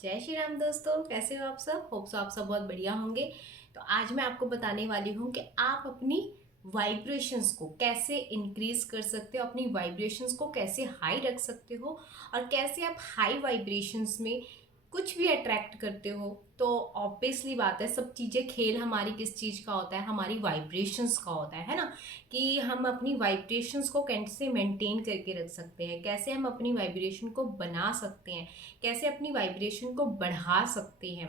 जय श्री राम दोस्तों, कैसे हो आप सब। होप सो आप सब बहुत बढ़िया होंगे। तो आज मैं आपको बताने वाली हूँ कि आप अपनी वाइब्रेशंस को कैसे इंक्रीज कर सकते हो, अपनी वाइब्रेशंस को कैसे हाई रख सकते हो और कैसे आप हाई वाइब्रेशंस में कुछ भी अट्रैक्ट करते हो। तो ऑब्वियसली बात है, सब चीज़ें खेल हमारी किस चीज़ का होता है, हमारी वाइब्रेशंस का होता है ना। कि हम अपनी वाइब्रेशंस को कैसे मेंटेन करके रख सकते हैं, कैसे हम अपनी वाइब्रेशन को बना सकते हैं, कैसे अपनी वाइब्रेशन को बढ़ा सकते हैं।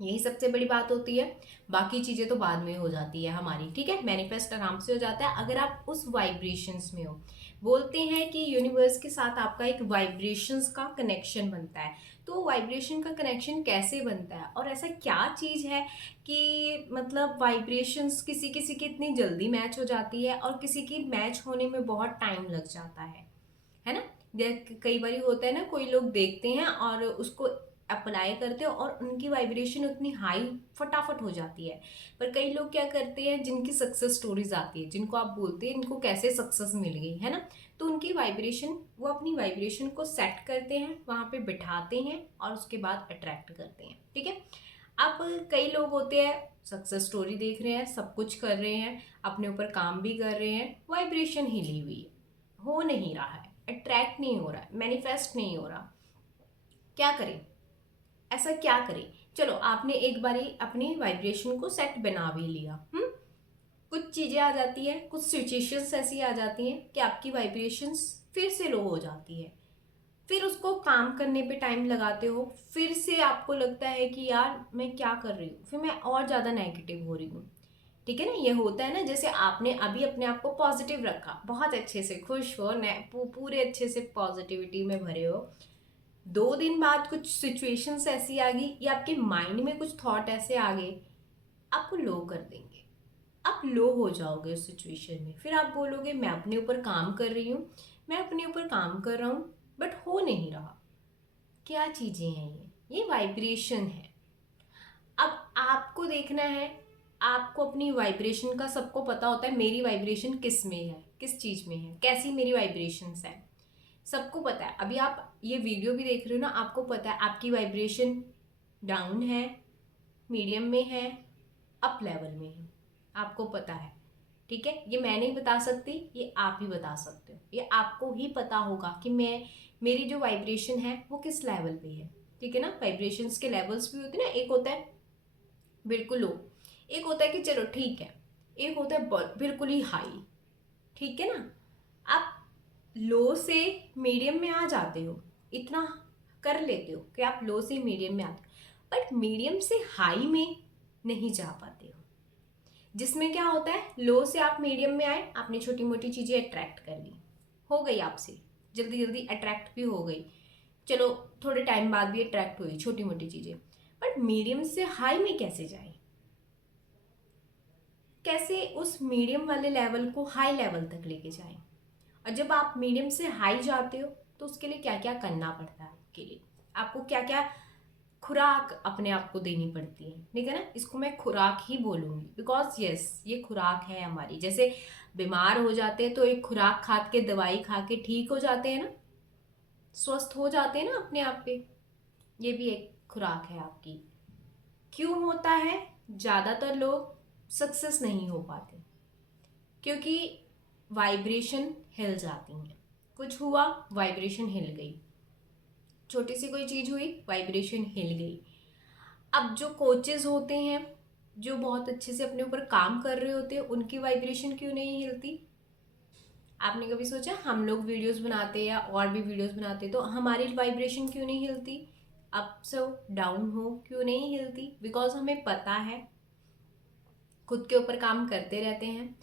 यही सबसे बड़ी बात होती है। बाकी चीज़ें तो बाद में हो जाती है हमारी, ठीक है। मैनिफेस्ट आराम से हो जाता है अगर आप उस वाइब्रेशंस में हो। बोलते हैं कि यूनिवर्स के साथ आपका एक वाइब्रेशंस का कनेक्शन बनता है। तो वाइब्रेशन का कनेक्शन कैसे बनता है और ऐसा क्या चीज़ है कि मतलब वाइब्रेशंस किसी किसी की इतनी जल्दी मैच हो जाती है और किसी की मैच होने में बहुत टाइम लग जाता है ना। कई बार होता है ना, कोई लोग देखते हैं और उसको अप्लाई करते हो और उनकी वाइब्रेशन उतनी हाई फटाफट हो जाती है। पर कई लोग क्या करते हैं, जिनकी सक्सेस स्टोरीज आती है, जिनको आप बोलते हैं इनको कैसे सक्सेस मिल गई है ना, तो उनकी वाइब्रेशन, वो अपनी वाइब्रेशन को सेट करते हैं, वहाँ पे बिठाते हैं और उसके बाद अट्रैक्ट करते हैं, ठीक है। अब कई लोग होते हैं, सक्सेस स्टोरी देख रहे हैं, सब कुछ कर रहे हैं, अपने ऊपर काम भी कर रहे हैं, वाइब्रेशन हिली हुई है, हो नहीं रहा है, अट्रैक्ट नहीं हो रहा है, मैनिफेस्ट नहीं हो रहा। क्या करें, ऐसा क्या करें। चलो, आपने एक बारी अपनी वाइब्रेशन को सेट बना भी लिया, कुछ चीज़ें आ जाती है, कुछ सिचुएशंस ऐसी आ जाती हैं कि आपकी वाइब्रेशंस फिर से लो हो जाती है। फिर उसको काम करने पे टाइम लगाते हो, फिर से आपको लगता है कि यार मैं क्या कर रही हूँ, फिर मैं और ज़्यादा नेगेटिव हो रही हूँ, ठीक है ना। ये होता है ना, जैसे आपने अभी अपने आप को पॉजिटिव रखा, बहुत अच्छे से खुश हो, पूरे अच्छे से पॉजिटिविटी में भरे हो। 2 दिन बाद कुछ सिचुएशंस ऐसी आ गई या आपके माइंड में कुछ थॉट ऐसे आ गए, आपको लो कर देंगे। आप लो हो जाओगे उस सिचुएशन में, फिर आप बोलोगे मैं अपने ऊपर काम कर रही हूँ, मैं अपने ऊपर काम कर रहा हूँ, बट हो नहीं रहा। क्या चीज़ें हैं ये वाइब्रेशन है। अब आपको देखना है, आपको अपनी वाइब्रेशन का, सबको पता होता है मेरी वाइब्रेशन किस में है, किस चीज़ में है, कैसी मेरी वाइब्रेशंस है, सबको पता है। अभी आप ये वीडियो भी देख रहे हो ना, आपको पता है आपकी वाइब्रेशन डाउन है, मीडियम में है, अप लेवल में है, आपको पता है, ठीक है। ये मैं नहीं बता सकती, ये आप ही बता सकते हो। ये आपको ही पता होगा कि मेरी जो वाइब्रेशन है वो किस लेवल पे है, ठीक है ना। वाइब्रेशंस के लेवल्स भी होते हैं ना, एक होता है बिल्कुल लो, एक होता है कि चलो ठीक है, एक होता है बिल्कुल ही हाई, ठीक है ना। आप लो से मीडियम में आ जाते हो, इतना कर लेते हो कि आप लो से मीडियम में आते हो, बट मीडियम से हाई में नहीं जा पाते हो। जिसमें क्या होता है, लो से आप मीडियम में आए, आपने छोटी मोटी चीज़ें अट्रैक्ट कर ली, हो गई आपसे, जल्दी जल्दी अट्रैक्ट भी हो गई, चलो थोड़े टाइम बाद भी अट्रैक्ट हुई छोटी मोटी चीज़ें। बट मीडियम से हाई में कैसे जाए, कैसे उस मीडियम वाले लेवल को हाई लेवल तक लेके जाएं। और जब आप मीडियम से हाई जाते हो तो उसके लिए क्या क्या करना पड़ता है, आपके लिए आपको क्या क्या खुराक अपने आप को देनी पड़ती है, ठीक है ना। इसको मैं खुराक ही बोलूँगी, बिकॉज यस ये खुराक है हमारी। जैसे बीमार हो जाते हैं तो एक खुराक खा के, दवाई खा के ठीक हो जाते हैं ना, स्वस्थ हो जाते हैं ना अपने आप पे। ये भी एक खुराक है आपकी। क्यों होता है, ज़्यादातर लोग सक्सेस नहीं हो पाते क्योंकि वाइब्रेशन हिल जाती हैं। कुछ हुआ, वाइब्रेशन हिल गई, छोटी सी कोई चीज़ हुई, वाइब्रेशन हिल गई। अब जो कोचेज होते हैं, जो बहुत अच्छे से अपने ऊपर काम कर रहे होते हैं, उनकी वाइब्रेशन क्यों नहीं हिलती। आपने कभी सोचा, हम लोग वीडियोस बनाते या और भी वीडियोस बनाते तो हमारी वाइब्रेशन क्यों नहीं हिलती, अप से डाउन हो क्यों नहीं हिलती। बिकॉज हमें पता है, खुद के ऊपर काम करते रहते हैं।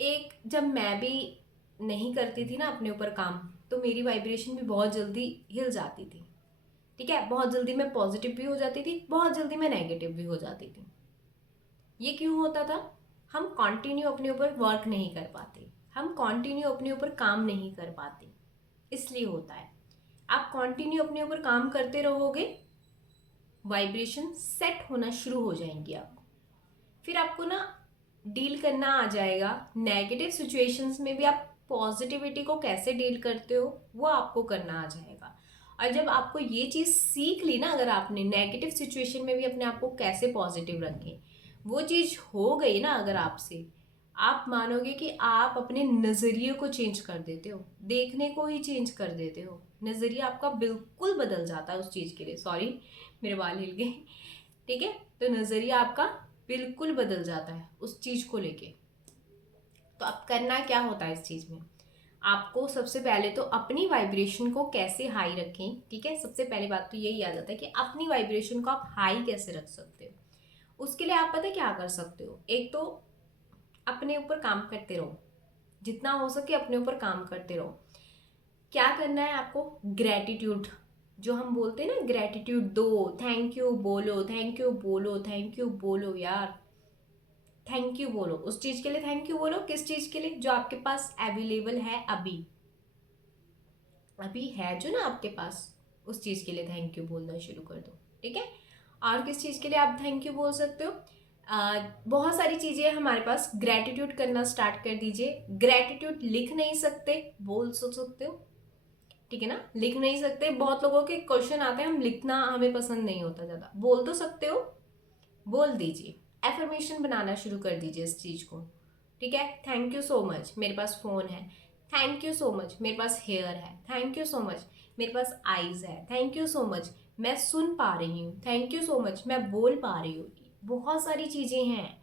एक जब मैं भी नहीं करती थी ना अपने ऊपर काम, तो मेरी वाइब्रेशन भी बहुत जल्दी हिल जाती थी, ठीक है। बहुत जल्दी मैं पॉजिटिव भी हो जाती थी, बहुत जल्दी मैं नेगेटिव भी हो जाती थी। ये क्यों होता था, हम कंटिन्यू अपने ऊपर वर्क नहीं कर पाते, हम कंटिन्यू अपने ऊपर काम नहीं कर पाते, इसलिए होता है। आप कंटिन्यू अपने ऊपर काम करते रहोगे, वाइब्रेशन सेट होना शुरू हो जाएंगी आपको। फिर आपको ना डील करना आ जाएगा नेगेटिव सिचुएशंस में भी, आप पॉजिटिविटी को कैसे डील करते हो वो आपको करना आ जाएगा। और जब आपको ये चीज़ सीख ली ना, अगर आपने नेगेटिव सिचुएशन में भी अपने आप को कैसे पॉजिटिव रखें, वो चीज़ हो गई ना अगर आपसे, आप मानोगे कि आप अपने नज़रिए को चेंज कर देते हो, देखने को ही चेंज कर देते हो, नज़रिया आपका बिल्कुल बदल जाता है उस चीज़ के लिए। सॉरी, मेरे बाल हिल गए। ठीक है, तो नज़रिया आपका बिल्कुल बदल जाता है उस चीज़ को लेके। तो अब करना क्या होता है इस चीज़ में, आपको सबसे पहले तो अपनी वाइब्रेशन को कैसे हाई रखें। ठीक है, सबसे पहली बात तो यही आ जाता है कि अपनी वाइब्रेशन को आप हाई कैसे रख सकते हो। उसके लिए आप पता है क्या कर सकते हो, एक तो अपने ऊपर काम करते रहो, जितना हो सके अपने ऊपर काम करते रहो। क्या करना है आपको, ग्रेटिट्यूड जो हम बोलते हैं ना, ग्रेटिट्यूड दो, थैंक यू बोलो, थैंक यू बोलो, थैंक यू बोलो यार, थैंक यू बोलो उस चीज के लिए। थैंक यू बोलो किस चीज के लिए, जो आपके पास अवेलेबल है अभी, अभी है जो ना आपके पास, उस चीज के लिए थैंक यू बोलना शुरू कर दो। ठीक है, और किस चीज के लिए आप थैंक यू बोल सकते हो, बहुत सारी चीजें हमारे पास, ग्रेटिट्यूड करना स्टार्ट कर दीजिए। ग्रेटिट्यूड लिख नहीं सकते, बोल सकते हो। ठीक है ना, लिख नहीं सकते, बहुत लोगों के क्वेश्चन आते हैं, हम लिखना हमें पसंद नहीं होता ज़्यादा, बोल तो सकते हो, बोल दीजिए। एफर्मेशन बनाना शुरू कर दीजिए इस चीज़ को। ठीक है, थैंक यू सो मच मेरे पास फ़ोन है, थैंक यू सो मच मेरे पास हेयर है, थैंक यू सो मच मेरे पास आईज है, थैंक यू सो मच मैं सुन पा रही हूँ, थैंक यू सो मच मैं बोल पा रही हूँ। बहुत सारी चीज़ें हैं,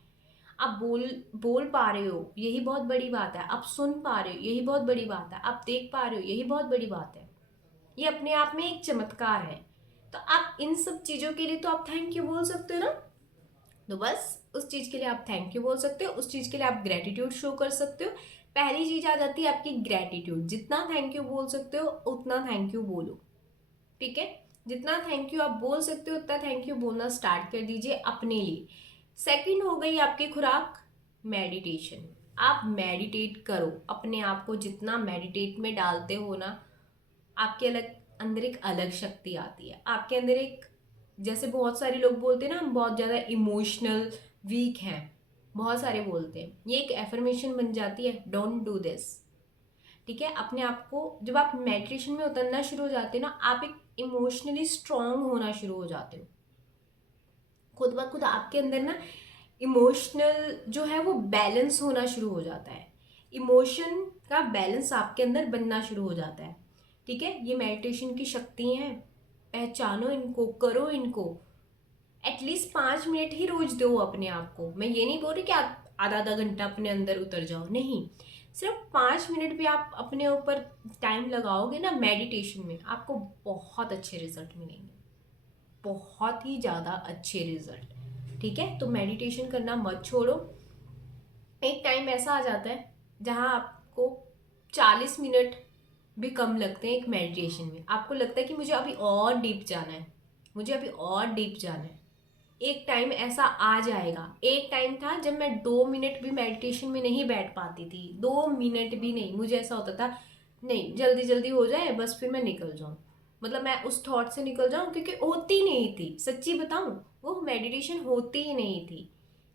आप बोल बोल पा रहे हो, यही बहुत बड़ी बात है। आप सुन पा रहे हो, यही बहुत बड़ी बात है। आप देख पा रहे हो, यही बहुत बड़ी बात है। ये अपने आप में एक चमत्कार है। तो आप इन सब चीज़ों के लिए तो आप थैंक यू बोल सकते हो ना, तो बस उस चीज़ के लिए आप थैंक यू बोल सकते हो, उस चीज़ के लिए आप ग्रेटिट्यूड शो कर सकते हो। पहली चीज़ आ जाती है आपकी ग्रेटिट्यूड, जितना थैंक यू बोल सकते हो उतना थैंक यू बोलो। ठीक है, जितना थैंक यू आप बोल सकते हो उतना थैंक यू बोलना स्टार्ट कर दीजिए अपने लिए। सेकंड हो गई आपकी खुराक, मेडिटेशन। आप मेडिटेट करो, अपने आप को जितना मेडिटेट में डालते हो ना, आपके अंदर एक अलग शक्ति आती है। आपके अंदर एक, जैसे बहुत सारे लोग बोलते हैं ना, हम बहुत ज़्यादा इमोशनल वीक हैं, बहुत सारे बोलते हैं, ये एक एफर्मेशन बन जाती है, डोंट डू दिस। ठीक है, अपने आप को जब आप मेडिटेशन में उतरना शुरू हो जाते हो ना, आप एक इमोशनली स्ट्रांग होना शुरू हो जाते हो। खुद ब खुद आपके अंदर ना इमोशनल जो है वो बैलेंस होना शुरू हो जाता है, इमोशन का बैलेंस आपके अंदर बनना शुरू हो जाता है। ठीक है, ये मेडिटेशन की शक्ति हैं, पहचानो इनको, करो इनको। एटलीस्ट 5 मिनट ही रोज दो अपने आप को। मैं ये नहीं बोल रही कि आप आधा आधा घंटा अपने अंदर उतर जाओ, नहीं, सिर्फ 5 मिनट भी आप अपने ऊपर टाइम लगाओगे ना मेडिटेशन में, आपको बहुत अच्छे रिजल्ट मिलेंगे, बहुत ही ज़्यादा अच्छे रिजल्ट। ठीक है, तो मेडिटेशन करना मत छोड़ो। एक टाइम ऐसा आ जाता है जहाँ आपको 40 मिनट भी कम लगते हैं एक मेडिटेशन में, आपको लगता है कि मुझे अभी और डीप जाना है, मुझे अभी और डीप जाना है। एक टाइम ऐसा आ जाएगा, एक टाइम था जब मैं 2 मिनट भी मेडिटेशन में नहीं बैठ पाती थी, 2 मिनट भी नहीं, मुझे ऐसा होता था नहीं जल्दी जल्दी हो जाए बस फिर मैं निकल जाऊँ, मतलब मैं उस थॉट से निकल जाऊँ, क्योंकि होती नहीं थी, सच्ची बताऊँ वो मेडिटेशन होती ही नहीं थी।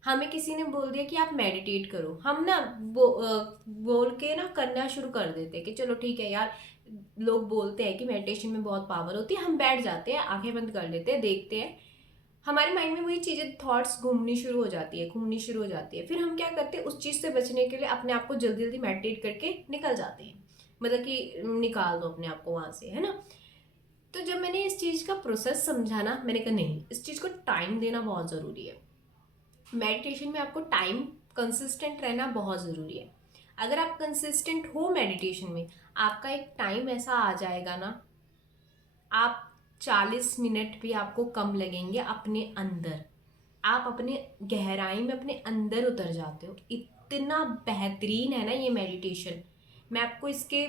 हमें किसी ने बोल दिया कि आप मेडिटेट करो, हम ना बोल के ना करना शुरू कर देते कि चलो ठीक है यार, लोग बोलते हैं कि मेडिटेशन में बहुत पावर होती है, हम बैठ जाते हैं, आंखें बंद कर लेते हैं, देखते हैं, हमारे माइंड में वही चीज़ें थॉट्स घूमनी शुरू हो जाती है, घूमनी शुरू हो जाती है। फिर हम क्या करते हैं, उस चीज़ से बचने के लिए अपने आप को जल्दी जल्दी मेडिटेट करके निकल जाते हैं, मतलब कि निकाल दो अपने आप को वहाँ से, है ना। तो जब मैंने इस चीज़ का प्रोसेस समझा ना, मैंने कहा नहीं, इस चीज़ को टाइम देना बहुत ज़रूरी है। मेडिटेशन में आपको टाइम, कंसिस्टेंट रहना बहुत ज़रूरी है। अगर आप कंसिस्टेंट हो मेडिटेशन में, आपका एक टाइम ऐसा आ जाएगा ना, आप 40 मिनट भी आपको कम लगेंगे अपने अंदर, आप अपने गहराई में अपने अंदर उतर जाते हो। इतना बेहतरीन है ना ये मेडिटेशन, मैं आपको इसके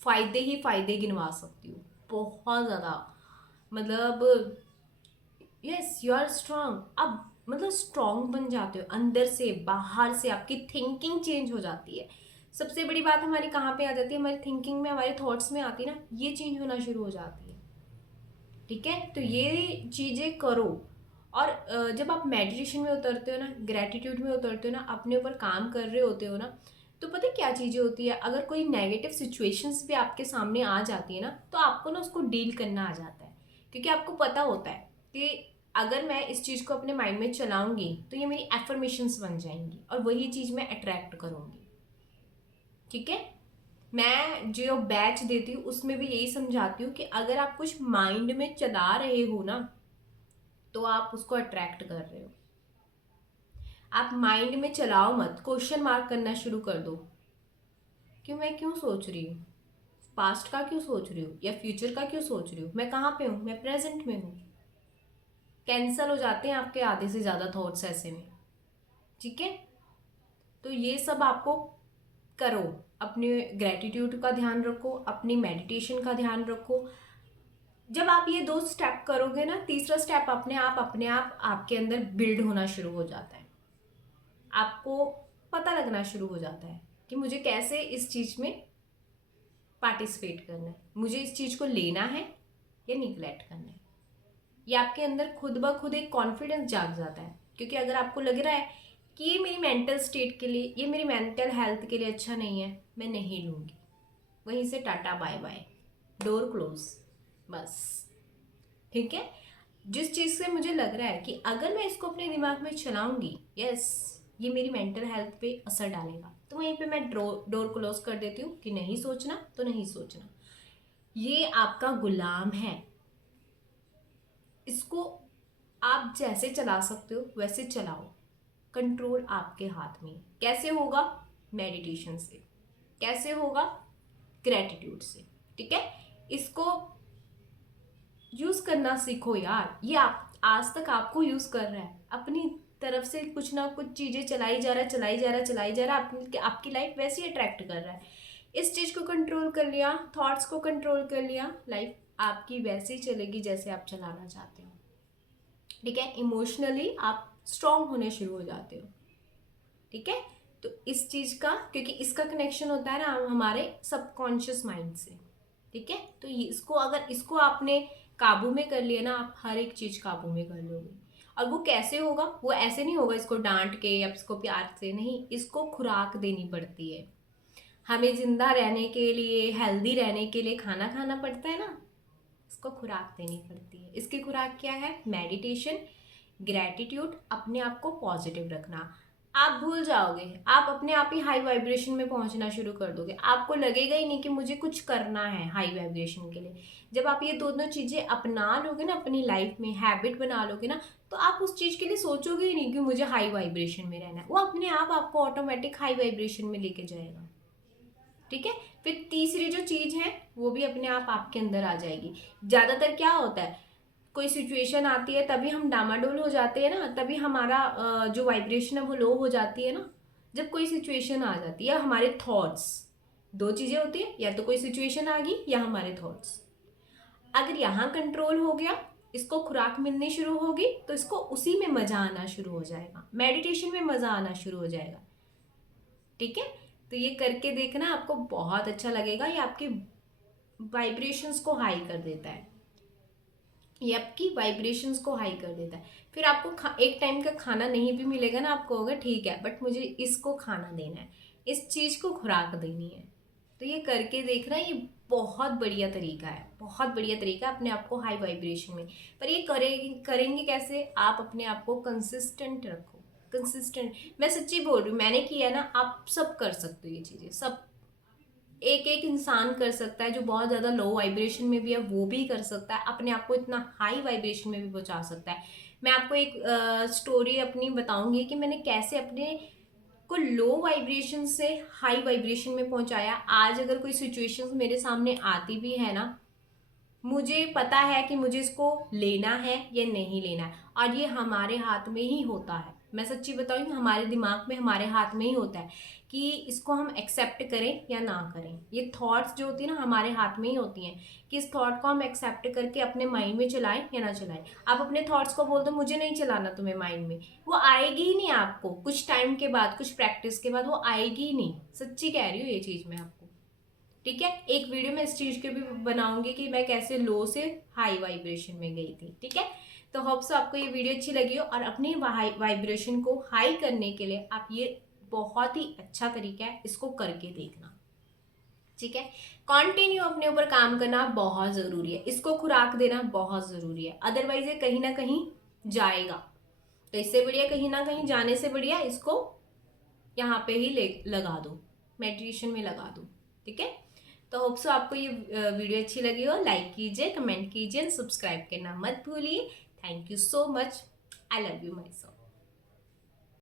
फ़ायदे ही फ़ायदे गिनवा सकती हूँ, बहुत ज़्यादा। मतलब यस यू आर स्ट्रांग, अब मतलब स्ट्रांग बन जाते हो अंदर से बाहर से, आपकी थिंकिंग चेंज हो जाती है। सबसे बड़ी बात हमारी कहाँ पे आ जाती है, हमारी थिंकिंग में, हमारे थॉट्स में आती है ना, ये चेंज होना शुरू हो जाती है। ठीक है, तो ये चीज़ें करो। और जब आप मेडिटेशन में उतरते हो ना, ग्रेटिट्यूड में उतरते हो ना, अपने ऊपर काम कर रहे होते हो ना, तो पता है क्या चीज़ें होती है, अगर कोई नेगेटिव सिचुएशंस भी आपके सामने आ जाती है ना, तो आपको ना उसको डील करना आ जाता है, क्योंकि आपको पता होता है कि अगर मैं इस चीज़ को अपने माइंड में चलाऊंगी तो ये मेरी एफर्मेशंस बन जाएंगी और वही चीज़ मैं अट्रैक्ट करूंगी। ठीक है। मैं जो बैच देती हूँ उसमें भी यही समझाती हूँ कि अगर आप कुछ माइंड में चला रहे हो ना, तो आप उसको अट्रैक्ट कर रहे हो। आप माइंड में चलाओ मत, क्वेश्चन मार्क करना शुरू कर दो कि मैं क्यों सोच रही हूँ, पास्ट का क्यों सोच रही हूँ या फ्यूचर का क्यों सोच रही हूँ, मैं कहाँ पे हूँ, मैं प्रेजेंट में हूँ। कैंसल हो जाते हैं आपके आधे से ज़्यादा थॉट्स ऐसे में। ठीक है। तो ये सब आपको करो, अपने ग्रेटिट्यूड का ध्यान रखो, अपनी मेडिटेशन का ध्यान रखो। जब आप ये 2 स्टेप करोगे ना, तीसरा स्टेप अपने आप आपके अंदर बिल्ड होना शुरू हो जाता है। आपको पता लगना शुरू हो जाता है कि मुझे कैसे इस चीज़ में पार्टिसिपेट करना है, मुझे इस चीज़ को लेना है या निगलेक्ट करना है। ये आपके अंदर खुद ब खुद एक कॉन्फिडेंस जाग जाता है, क्योंकि अगर आपको लग रहा है कि ये मेरी मेंटल स्टेट के लिए, ये मेरी मेंटल हेल्थ के लिए अच्छा नहीं है, मैं नहीं लूँगी, वहीं से tata bye bye, door close, बस। ठीक है। जिस चीज़ से मुझे लग रहा है कि अगर मैं इसको अपने दिमाग में चलाऊंगी, यस, ये मेरी मेंटल हेल्थ पे असर डालेगा, तो वहीं पे मैं डोर क्लोज कर देती हूँ कि नहीं सोचना तो नहीं सोचना। ये आपका गुलाम है, इसको आप जैसे चला सकते हो वैसे चलाओ। कंट्रोल आपके हाथ में। कैसे होगा? मेडिटेशन से। कैसे होगा? ग्रेटिट्यूड से। ठीक है। इसको यूज करना सीखो यार। ये आप आज तक आपको यूज कर रहा है, अपनी तरफ से कुछ ना कुछ चीजें चलाई जा रहा है, चलाई जा रहा है, चलाई जा रहा है, आपकी लाइफ वैसे ही अट्रैक्ट कर रहा है। इस चीज को कंट्रोल कर लिया, थॉट्स को कंट्रोल कर लिया, लाइफ आपकी वैसे ही चलेगी जैसे आप चलाना चाहते हो। ठीक है। इमोशनली आप स्ट्रांग होने शुरू हो जाते हो। ठीक है। तो इस चीज का, क्योंकि इसका कनेक्शन होता है ना हमारे सबकॉन्शियस माइंड से। ठीक है। तो ये इसको, अगर इसको आपने काबू में कर लिया ना, आप हर एक चीज काबू में कर लोगे। और वो कैसे होगा? वो ऐसे नहीं होगा इसको डांट के या इसको प्यार से, नहीं, इसको खुराक देनी पड़ती है। हमें जिंदा रहने के लिए, हेल्दी रहने के लिए खाना खाना पड़ता है ना, इसको खुराक देनी पड़ती है। इसकी खुराक क्या है? मेडिटेशन, ग्रेटिट्यूड, अपने आप को पॉजिटिव रखना। आप भूल जाओगे, आप अपने आप ही हाई वाइब्रेशन में पहुंचना शुरू कर दोगे। आपको लगेगा ही नहीं कि मुझे कुछ करना है हाई वाइब्रेशन के लिए। जब आप ये दोनों चीज़ें अपना लोगे ना, अपनी लाइफ में हैबिट बना लोगे ना, तो आप उस चीज़ के लिए सोचोगे ही नहीं कि मुझे हाई वाइब्रेशन में रहना है। वो अपने आप आपको ऑटोमेटिक हाई वाइब्रेशन में लेके जाएगा। ठीक है। फिर तीसरी जो चीज है वो भी अपने आप आपके अंदर आ जाएगी। ज्यादातर क्या होता है, कोई सिचुएशन आती है तभी हम डामाडोल हो जाते हैं ना, तभी हमारा जो वाइब्रेशन है वो लो हो जाती है ना, जब कोई सिचुएशन आ जाती है, या हमारे थॉट्स। 2 चीजें होती है, या तो कोई सिचुएशन आ गई या हमारे थॉट्स। अगर यहाँ कंट्रोल हो गया, इसको खुराक मिलनी शुरू होगी, तो इसको उसी में मजा आना शुरू हो जाएगा, मेडिटेशन में मजा आना शुरू हो जाएगा। ठीक है। तो ये करके देखना, आपको बहुत अच्छा लगेगा। ये आपकी वाइब्रेशंस को हाई कर देता है, ये आपकी वाइब्रेशंस को हाई कर देता है। फिर आपको एक टाइम का खाना नहीं भी मिलेगा ना, आपको होगा ठीक है, बट मुझे इसको खाना देना है, इस चीज़ को खुराक देनी है। तो ये करके देखना, ये बहुत बढ़िया तरीका है, बहुत बढ़िया तरीका है अपने आप को हाई वाइब्रेशन में। पर ये करेंगे कैसे? आप अपने आप को कंसिस्टेंट रखो, कंसिस्टेंट। मैं सच्ची बोल रही हूँ, मैंने किया ना, आप सब कर सकते हो ये चीज़ें, सब। एक एक इंसान कर सकता है, जो बहुत ज़्यादा लो वाइब्रेशन में भी है वो भी कर सकता है, अपने आप को इतना हाई वाइब्रेशन में भी पहुंचा सकता है। मैं आपको एक स्टोरी अपनी बताऊंगी कि मैंने कैसे अपने को लो वाइब्रेशन से हाई वाइब्रेशन में पहुंचाया। आज अगर कोई सिचुएशंस मेरे सामने आती भी है ना, मुझे पता है कि मुझे इसको लेना है या नहीं लेना है, और ये हमारे हाथ में ही होता है। मैं सच्ची बताऊँ, हमारे दिमाग में, हमारे हाथ में ही होता है कि इसको हम एक्सेप्ट करें या ना करें। ये थॉट्स जो होती है ना, हमारे हाथ में ही होती हैं कि इस थॉट को हम एक्सेप्ट करके अपने माइंड में चलाएं या ना चलाएं। आप अपने थॉट्स को बोल दो मुझे नहीं चलाना तुम्हें माइंड में, वो आएगी ही नहीं आपको। कुछ टाइम के बाद, कुछ प्रैक्टिस के बाद वो आएगी ही नहीं। सच्ची कह रही हूँ ये चीज़ मैं आपको। ठीक है। एक वीडियो में इस चीज़ के भी बनाऊंगी कि मैं कैसे लो से हाई वाइब्रेशन में गई थी। ठीक है। तो होप सो आपको ये वीडियो अच्छी लगी हो, और अपनी वाइब्रेशन को हाई करने के लिए आप ये बहुत ही अच्छा तरीका है, इसको करके देखना। ठीक है, कंटिन्यू अपने ऊपर काम करना बहुत ज़रूरी है, इसको खुराक देना बहुत ज़रूरी है, अदरवाइज ये कहीं ना कहीं जाएगा। तो इससे बढ़िया, कहीं ना कहीं जाने से बढ़िया इसको यहाँ पे ही लगा दो, मेडिटेशन में लगा दो। ठीक है, तो होप सो आपको ये वीडियो अच्छी लगी हो। लाइक कीजिए, कमेंट कीजिए, सब्सक्राइब करना मत भूलिए। Thank you so much. I love you my self.